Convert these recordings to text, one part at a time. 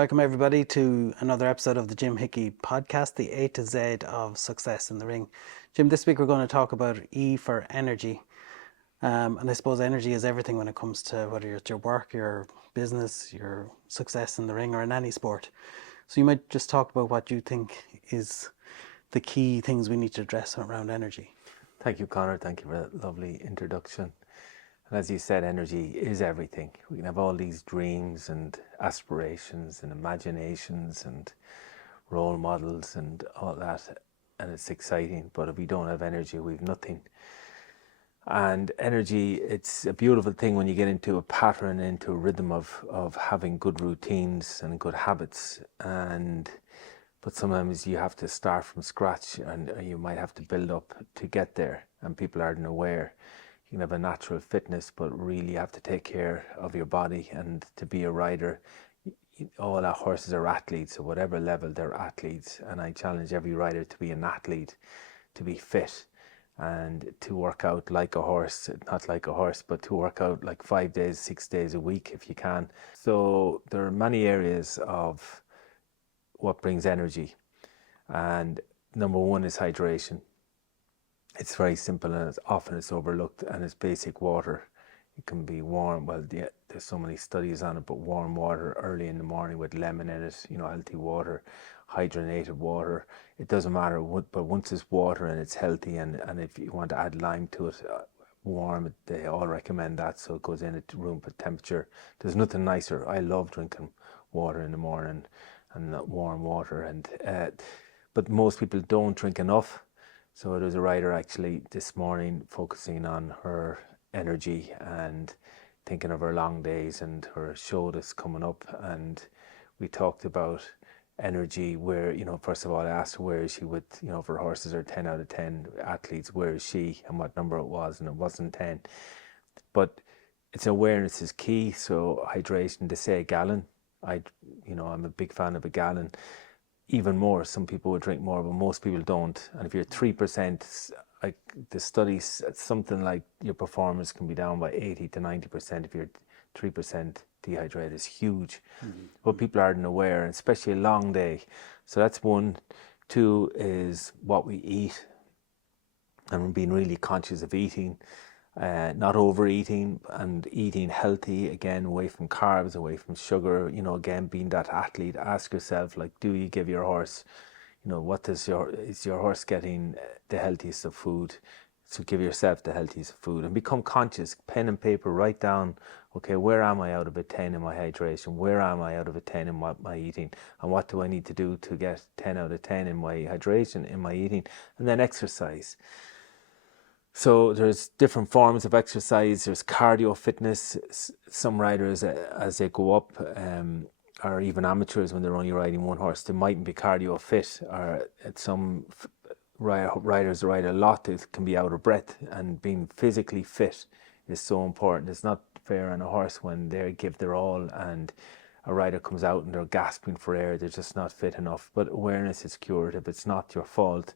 Welcome, everybody, to another episode of the Jim Hickey podcast, the A to Z of success in the ring. Jim, this week we're going to talk about E for energy. And I suppose energy is everything when it comes to whether it's your work, your business, your success in the ring, or in any sport. So you might just talk about what you think is the key things we need to address around energy. Thank you, Connor. Thank you for that lovely introduction. And as you said, energy is everything. We can have all these dreams and aspirations and imaginations and role models and all that, and it's exciting. But if we don't have energy, we've nothing. And energy, it's a beautiful thing when you get into a pattern, into a rhythm of having good routines and good habits. But sometimes you have to start from scratch, and you might have to build up to get there, and people aren't aware. You can have a natural fitness, but really have to take care of your body. And to be a rider, all our horses are athletes, at whatever level they're athletes. And I challenge every rider to be an athlete, to be fit, and to work out like a horse, not like a horse, but to work out like 5 days, 6 days a week if you can. So there are many areas of what brings energy. And number one is hydration. It's very simple, and often it's overlooked, and it's basic water. It can be warm, there's so many studies on it, but warm water early in the morning with lemon in it, healthy water, hydrogenated water. It doesn't matter, but once it's water and it's healthy, and if you want to add lime to it, warm, they all recommend that, so it goes in at room temperature. There's nothing nicer. I love drinking water in the morning, and warm water, but most people don't drink enough. So there's a rider actually this morning focusing on her energy and thinking of her long days and her show that's coming up, and we talked about energy where, first of all I asked her where is she with, if her horses are 10 out of 10 athletes, where is she and what number it was, and it wasn't 10. But it's awareness is key. So hydration, they say a gallon. I'm a big fan of a gallon. Even more, some people would drink more, but most people don't. And if you're 3%, like the studies, something like your performance can be down by 80 to 90% if you're 3% dehydrated. Is huge. Mm-hmm. But people aren't aware, and especially a long day. So that's one. Two is what we eat, and being really conscious of eating. Not overeating, and eating healthy, again, away from carbs, away from sugar. Again, being that athlete, ask yourself, like, do you give your horse, is your horse getting the healthiest of food? So give yourself the healthiest of food, and become conscious. Pen and paper, write down, okay, where am I out of a 10 in my hydration? Where am I out of a 10 in my eating? And what do I need to do to get 10 out of 10 in my hydration, in my eating? And then exercise. So there's different forms of exercise. There's cardio fitness. Some riders, as they go up, or even amateurs when they're only riding one horse, they mightn't be cardio fit. Or some riders ride a lot, they can be out of breath. And being physically fit is so important. It's not fair on a horse when they give their all and a rider comes out and they're gasping for air. They're just not fit enough. But awareness is curative. It's not your fault.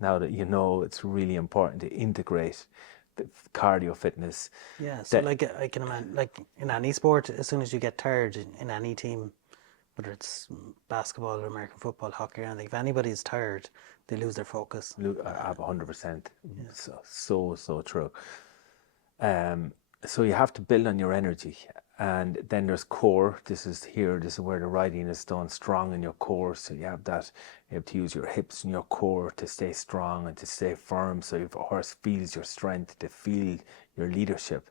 Now that it's really important to integrate the cardio fitness. Yeah, so I can imagine, like in any sport, as soon as you get tired in any team, whether it's basketball or American football, hockey, or anything, if anybody's tired, they lose their focus. I have 100%. Yeah. So true. So you have to build on your energy. And then there's core. This is where the riding is done, strong in your core. So you have to use your hips and your core to stay strong and to stay firm. So if a horse feels your strength, to feel your leadership,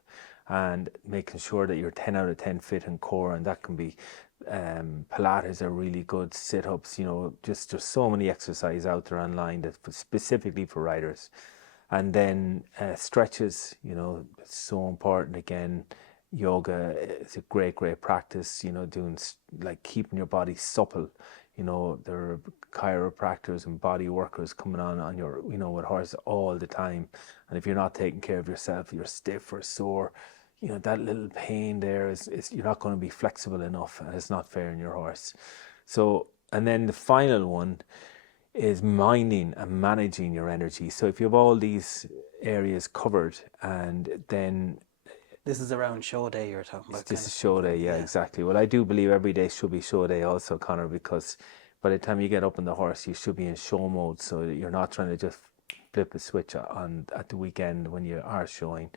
and making sure that you're 10 out of 10 fit in core. And that can be Pilates are really good, sit-ups, just there's so many exercises out there online that specifically for riders. And then stretches, it's so important. Again, yoga is a great practice, doing like keeping your body supple. There are chiropractors and body workers coming on your, with horses all the time. And if you're not taking care of yourself, you're stiff or sore, that little pain there is you're not going to be flexible enough, and it's not fair in your horse. So, and then the final one is minding and managing your energy. So if you have all these areas covered, and then This is around show day you're talking about, This kind of is stuff. show day, yeah, Yeah. exactly. Well, I do believe every day should be show day also, Connor, because by the time you get up on the horse, you should be in show mode, so that you're not trying to just flip a switch on at the weekend when you are showing.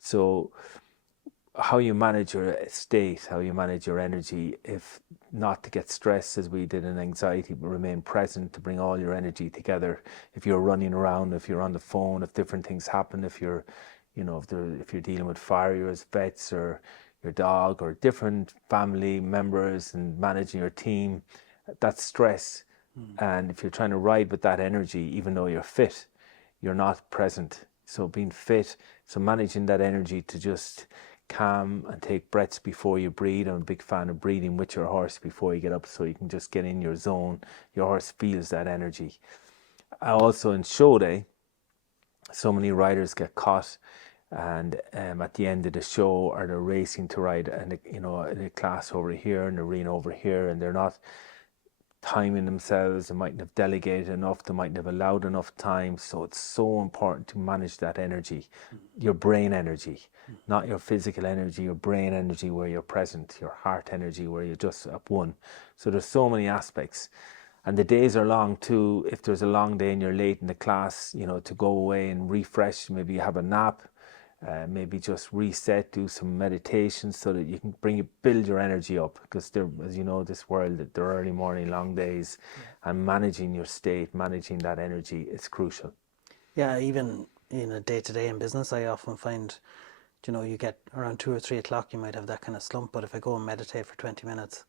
So how you manage your state, how you manage your energy, if not to get stressed as we did in anxiety, but remain present to bring all your energy together. If you're running around, if you're on the phone, if different things happen, if you're, if you're dealing with farriers, vets, or your dog, or different family members, and managing your team, that's stress. And if you're trying to ride with that energy, even though you're fit, you're not present. So being fit, so managing that energy to just calm and take breaths before you breathe. I'm a big fan of breathing with your horse before you get up, so you can just get in your zone. Your horse feels that energy. Also in show day, so many riders get caught, and at the end of the show, or they're racing to ride, and in a class over here, an arena over here, and they're not timing themselves. They mightn't have delegated enough, they mightn't have allowed enough time. So it's so important to manage that energy, your brain energy, not your physical energy, your brain energy where you're present, your heart energy where you're just at one. So there's so many aspects. And the days are long too. If there's a long day and you're late in the class, to go away and refresh, maybe you have a nap, maybe just reset, do some meditation, so that you can build your energy up, because there, as you know, this world, there are early morning long days, and managing your state, managing that energy is crucial. Yeah, even in a day to day in business, I often find, you get around 2 or 3 o'clock, you might have that kind of slump. But if I go and meditate for 20 minutes,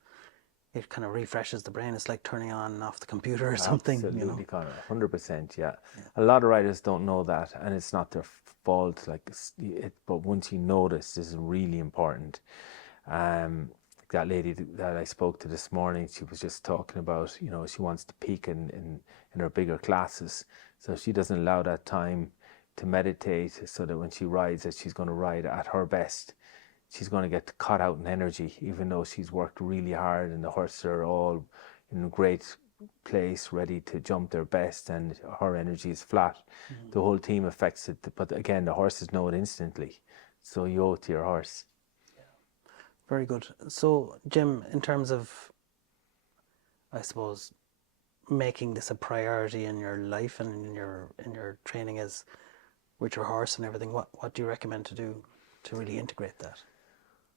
it kind of refreshes the brain. It's like turning on and off the computer or something. Absolutely, Connor, 100%. Yeah. A lot of writers don't know that, and it's not their fault. But once you notice, this is really important. Um, that lady that I spoke to this morning, she was just talking about, she wants to peak in her bigger classes, so she doesn't allow that time to meditate, so that when she rides, that she's going to ride at her best. She's going to get caught out in energy, even though she's worked really hard, and the horses are all in a great place, ready to jump their best, and her energy is flat. The whole team affects it, but again, the horses know it instantly. So you owe it to your horse. Very good. So, Jim, in terms of, I suppose, making this a priority in your life and in your training as with your horse and everything, what do you recommend to do to really integrate that?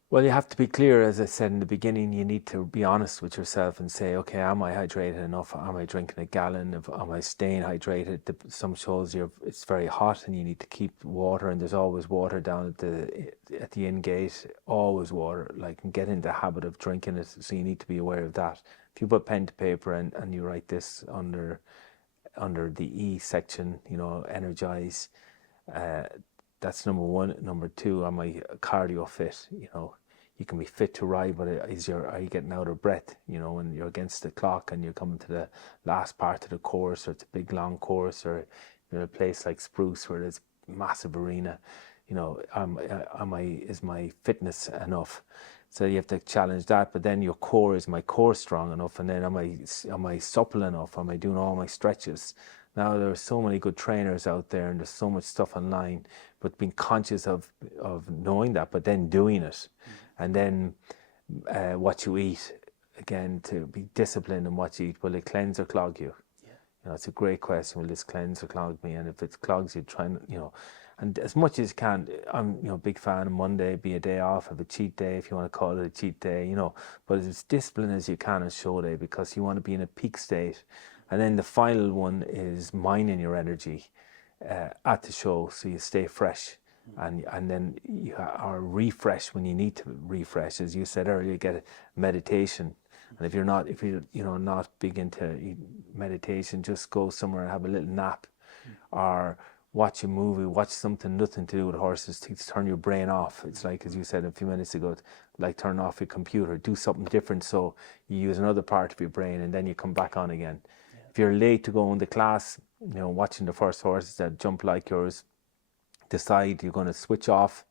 Well, you have to be clear, as I said in the beginning. You need to be honest with yourself and say, okay, am I hydrated enough? Am I drinking a gallon? Am I staying hydrated? Some shows it's very hot and you need to keep water, and there's always water down at the in gate, always water. Get in the habit of drinking it, so you need to be aware of that. If you put pen to paper and you write this under the E section, energize. That's number one. Number two, am I cardio fit? You can be fit to ride, but are you getting out of breath? When you're against the clock and you're coming to the last part of the course, or it's a big long course, or you're in a place like Spruce where there's massive arena. Is my fitness enough? So you have to challenge that. But then your core, is my core strong enough? And then am I supple enough? Am I doing all my stretches? Now there are so many good trainers out there, and there's so much stuff online, but being conscious of knowing that, but then doing it. And then what you eat, again, to be disciplined in what you eat. Will it cleanse or clog you? It's a great question. Will this cleanse or clog me? And if it clogs you, try and, and as much as you can. I'm, a big fan of Monday, be a day off, have a cheat day, if you want to call it a cheat day, but as disciplined as you can on show day, because you want to be in a peak state. And then the final one is mining your energy at the show, so you stay fresh, and then you are refresh when you need to refresh. As you said earlier, get meditation. And if you're not big into meditation, just go somewhere and have a little nap, or watch a movie, watch something nothing to do with horses, to turn your brain off. It's like, as you said a few minutes ago, like turn off your computer, do something different, so you use another part of your brain, and then you come back on again. If you're late to go into class, watching the first horses that jump like yours, decide you're going to switch off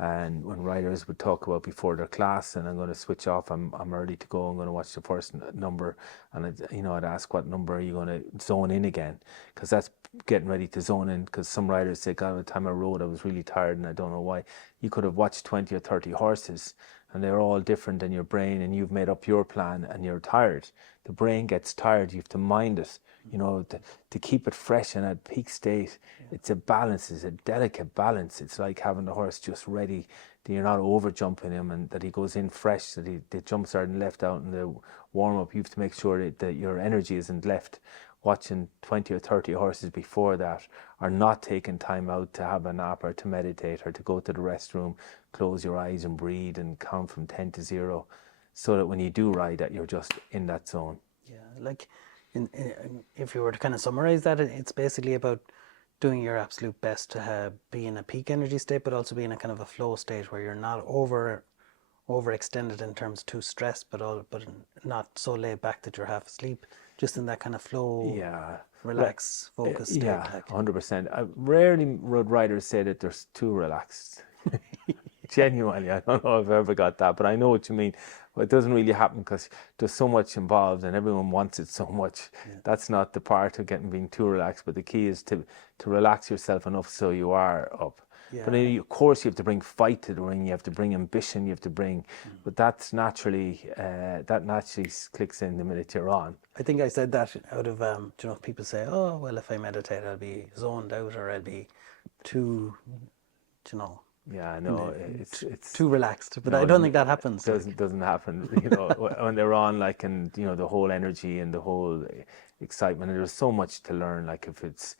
And when riders would talk about before their class, and I'm going to switch off, I'm early to go, I'm going to watch the first number, and I'd ask, what number are you going to zone in again? Because that's getting ready to zone in. Because some riders say, God, by the time I rode, I was really tired, and I don't know why. You could have watched 20 or 30 horses, and they're all different in your brain, and you've made up your plan, and you're tired. The brain gets tired. You have to mind it, to keep it fresh and at peak state. It's a balance, it's a delicate balance. It's like having the horse just ready, that you're not over jumping him, and that he goes in fresh, that the jumps aren't left out in the warm up. You have to make sure that your energy isn't left watching 20 or 30 horses before that, or not taking time out to have a nap or to meditate or to go to the restroom, close your eyes and breathe and count from 10 to 0, so that when you do ride, that you're just in that zone. Yeah, like if you were to kind of summarize that, it's basically about doing your absolute best to be in a peak energy state, but also be in a kind of a flow state where you're not overextended in terms of too stressed, but not so laid back that you're half asleep. Just in that kind of flow, Yeah. relax, focus state. Yeah, Like 100%. I rarely road riders say that they're too relaxed. Genuinely, I don't know if I've ever got that, but I know what you mean. But it doesn't really happen because there's so much involved and everyone wants it so much. That's not the part of being too relaxed, but the key is to relax yourself enough so you are up. But of course, you have to bring fight to the ring. You have to bring ambition. You have to bring, but that naturally clicks in the minute you're on. I think I said that out of people say, oh well, if I meditate, I'll be zoned out or I'll be too, you know, Yeah, no, it's too relaxed. But no, I don't think that happens. doesn't happen. When they're on, like, and the whole energy and the whole excitement. And there's so much to learn. Like if it's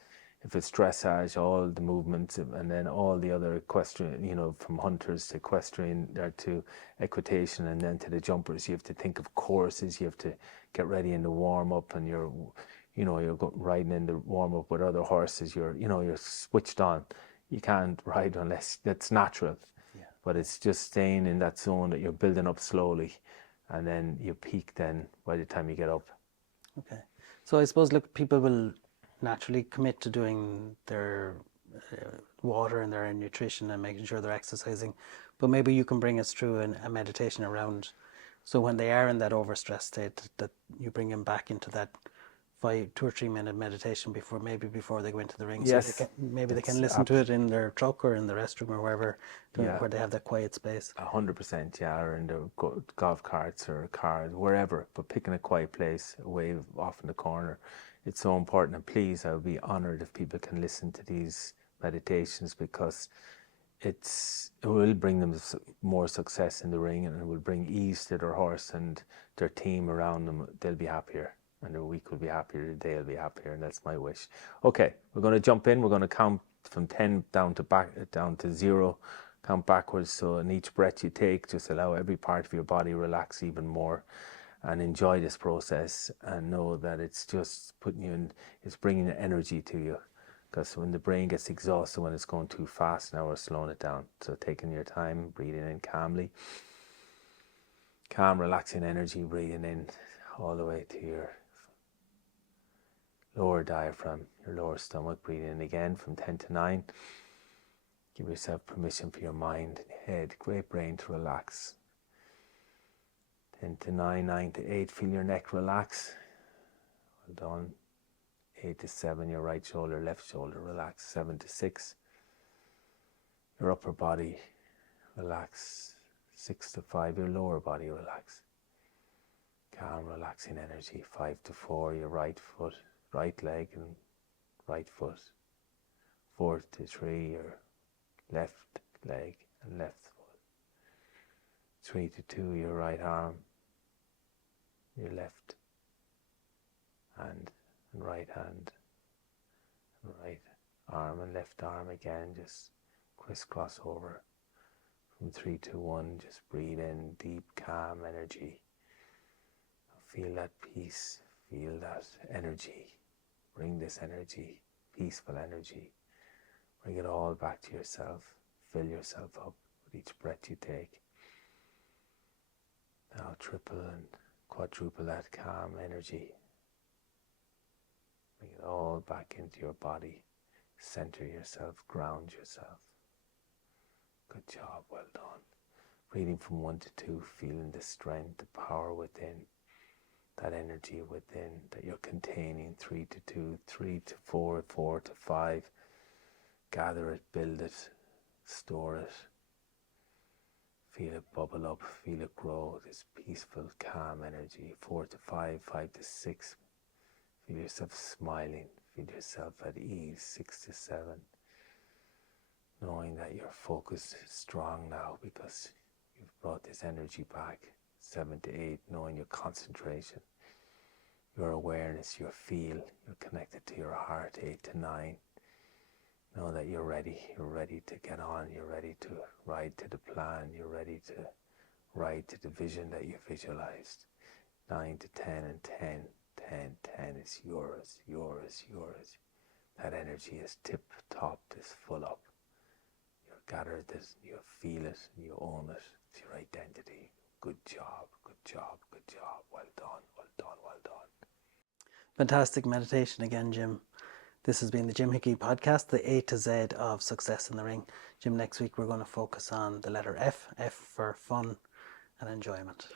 dressage, all the movements, and then all the other equestrian, from hunters to equestrian, there to equitation, and then to the jumpers. You have to think of courses. You have to get ready in the warm up, and you're riding in the warm up with other horses. You're switched on. You can't ride unless that's natural. Yeah. But it's just staying in that zone that you're building up slowly, and then you peak then by the time you get up. Okay. So I suppose, look, people will naturally commit to doing their water and their nutrition and making sure they're exercising, but maybe you can bring us through a meditation around, so when they are in that overstressed state, that you bring them back into that 2 or 3 minute meditation before they go into the ring. Yes, So they can listen to it in their truck or in the restroom or wherever, where they have that quiet space. 100%, yeah, or in the golf carts or cars, wherever, but picking a quiet place away off in the corner. It's so important, and please, I would be honored if people can listen to these meditations, because it will bring them more success in the ring, and it will bring ease to their horse and their team around them. They'll be happier, and their week will be happier, their day will be happier, and that's my wish. Okay, we're going to jump in. We're going to count from 10 down to 0. Count backwards, so in each breath you take, just allow every part of your body relax even more, and enjoy this process, and know that it's just it's bringing energy to you. Because when the brain gets exhausted, when it's going too fast, now we're slowing it down. So taking your time, breathing in calmly. Calm, relaxing energy, breathing in all the way to your lower diaphragm, your lower stomach. Breathing in again from 10 to 9. Give yourself permission for your mind and head, great brain, to relax. 10 to 9, 9 to 8, feel your neck relax. Well done. 8 to 7, your right shoulder, left shoulder relax. 7 to 6, your upper body relax. 6 to 5, your lower body relax. Calm, relaxing energy. 5 to 4, your right foot, right leg and right foot. 4 to 3, your left leg and left foot. 3 to 2, your right arm, your left hand and right hand, and right arm and left arm again, just crisscross over. From 3 to 1, just breathe in deep, calm energy. Feel that peace, feel that energy. Bring this energy, peaceful energy. Bring it all back to yourself. Fill yourself up with each breath you take. Now triple and quadruple that calm energy. Bring it all back into your body. Center yourself, ground yourself. Good job. Well done. Breathing from 1 to 2, feeling the strength, the power within, that energy within that you're containing. 3 to 2, 3 to 4, 4 to 5. Gather it, build it, store it. Feel it bubble up, feel it grow, this peaceful, calm energy. 4 to 5, 5 to 6. Feel yourself smiling, feel yourself at ease. 6 to 7. Knowing that you're focused, strong now because you've brought this energy back. 7 to 8, knowing your concentration, your awareness, your feel, you're connected to your heart. 8 to 9, know that you're ready to get on, you're ready to ride to the plan, you're ready to ride to the vision that you visualized. 9 to 10 and 10, 10, 10 is yours, yours, yours. That energy is tip-topped, is full up. You've gathered this, you feel it, you own it. It's your identity. Good job, good job, good job. Well done, well done, well done. Fantastic meditation again, Jim. This has been the Jim Hickey podcast, the A to Z of success in the ring. Jim, next week we're going to focus on the letter F, F for fun and enjoyment.